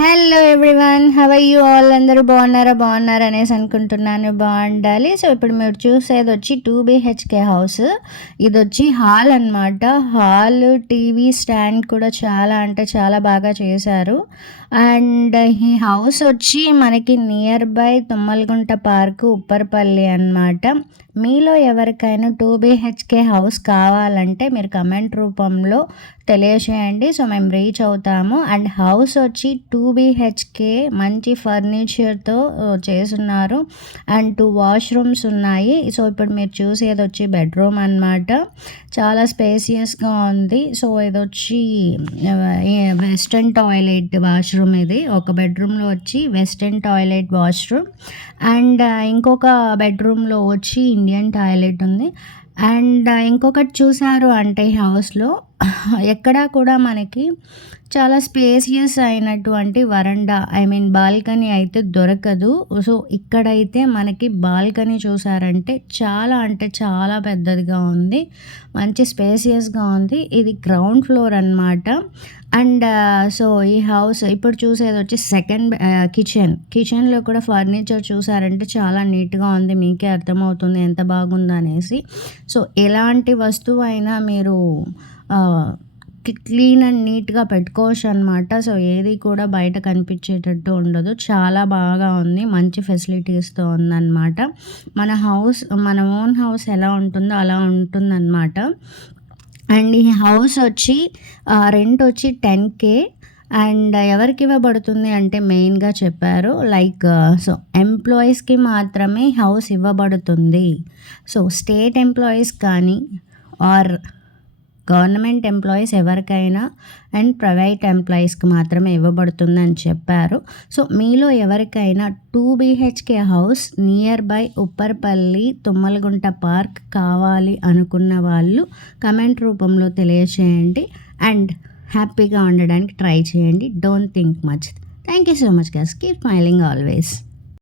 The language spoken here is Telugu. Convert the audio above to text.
Hello everyone, how are you all? అందరూ బాగున్నారా అనేసి అనుకుంటున్నాను. బాగుండాలి. సో ఇప్పుడు మీరు చూసేది వచ్చి 2 BHK హౌస్. ఇది వచ్చి హాల్ అన్నమాట. హాల్, టీవీ స్టాండ్ కూడా చాలా అంటే చాలా బాగా చేశారు. అండ్ ఈ హౌస్ వచ్చి మనకి nearby Tummalagunta park, Upparapalli అన్నమాట. మీలో ఎవరికైనా 2 BHK హౌస్ కావాలంటే మీరు కమెంట్ రూపంలో తెలియచేయండి. సో మేము రీచ్ అవుతాము. అండ్ హౌస్ వచ్చి 2 BHK మంచి ఫర్నిచర్తో చేస్తున్నారు. అండ్ 2 వాష్రూమ్స్ ఉన్నాయి. సో ఇప్పుడు మీరు చూసేది వచ్చి బెడ్రూమ్ అన్నమాట. చాలా స్పేసియస్గా ఉంది. సో ఇది వచ్చి వెస్టర్న్ టాయిలెట్ వాష్రూమ్. ఇది ఒక బెడ్రూమ్లో వచ్చి వెస్టర్న్ టాయిలెట్ వాష్రూమ్. అండ్ ఇంకొక బెడ్రూమ్లో వచ్చి ఇండియన్ టాయిలెట్ ఉంది. అండ్ ఇంకొకటి చూసారు అంటే ఈ హౌస్లో ఎక్కడా కూడా మనకి చాలా స్పేసియస్ అయినటువంటి వరండా, ఐ మీన్ బాల్కనీ అయితే దొరకదు. సో ఇక్కడైతే మనకి బాల్కనీ చూసారంటే చాలా అంటే చాలా పెద్దదిగా ఉంది. మంచి స్పేసియస్గా ఉంది. ఇది గ్రౌండ్ ఫ్లోర్ అన్నమాట. అండ్ సో ఈ హౌస్ ఇప్పుడు చూసేది వచ్చి సెకండ్ కిచెన్లో కూడా ఫర్నిచర్ చూసారంటే చాలా నీట్గా ఉంది. మీకే అర్థమవుతుంది ఎంత బాగుందో అనేసి. సో ఎలాంటి వస్తువు అయినా మీరు క్లీన్ అండ్ నీట్గా పెట్టుకోవచ్చు అనమాట. సో ఏది కూడా బయట కనిపించేటట్టు ఉండదు. చాలా బాగా ఉంది. మంచి ఫెసిలిటీస్తో ఉందన్నమాట. మన ఓన్ హౌస్ ఎలా ఉంటుందో అలా ఉంటుందన్నమాట. అండ్ ఈ హౌస్ వచ్చి రెంట్ వచ్చి 10K. అండ్ ఎవరికి ఇవ్వబడుతుంది అంటే మెయిన్గా చెప్పారు లైక్ సో ఎంప్లాయీస్కి మాత్రమే హౌస్ ఇవ్వబడుతుంది. సో స్టేట్ ఎంప్లాయీస్ కానీ ఆర్ గవర్నమెంట్ ఎంప్లాయీస్ ఎవరికైనా అండ్ ప్రైవేట్ ఎంప్లాయీస్కి మాత్రమే ఇవ్వబడుతుందని చెప్పారు. సో మీలో ఎవరికైనా 2 BHK house nearby Upparpalli, Tummalagunta park కావాలి అనుకున్న వాళ్ళు కమెంట్ రూపంలో తెలియచేయండి. అండ్ హ్యాపీగా ఉండడానికి ట్రై చేయండి. Don't think much. Thank you so much guys. Keep smiling always.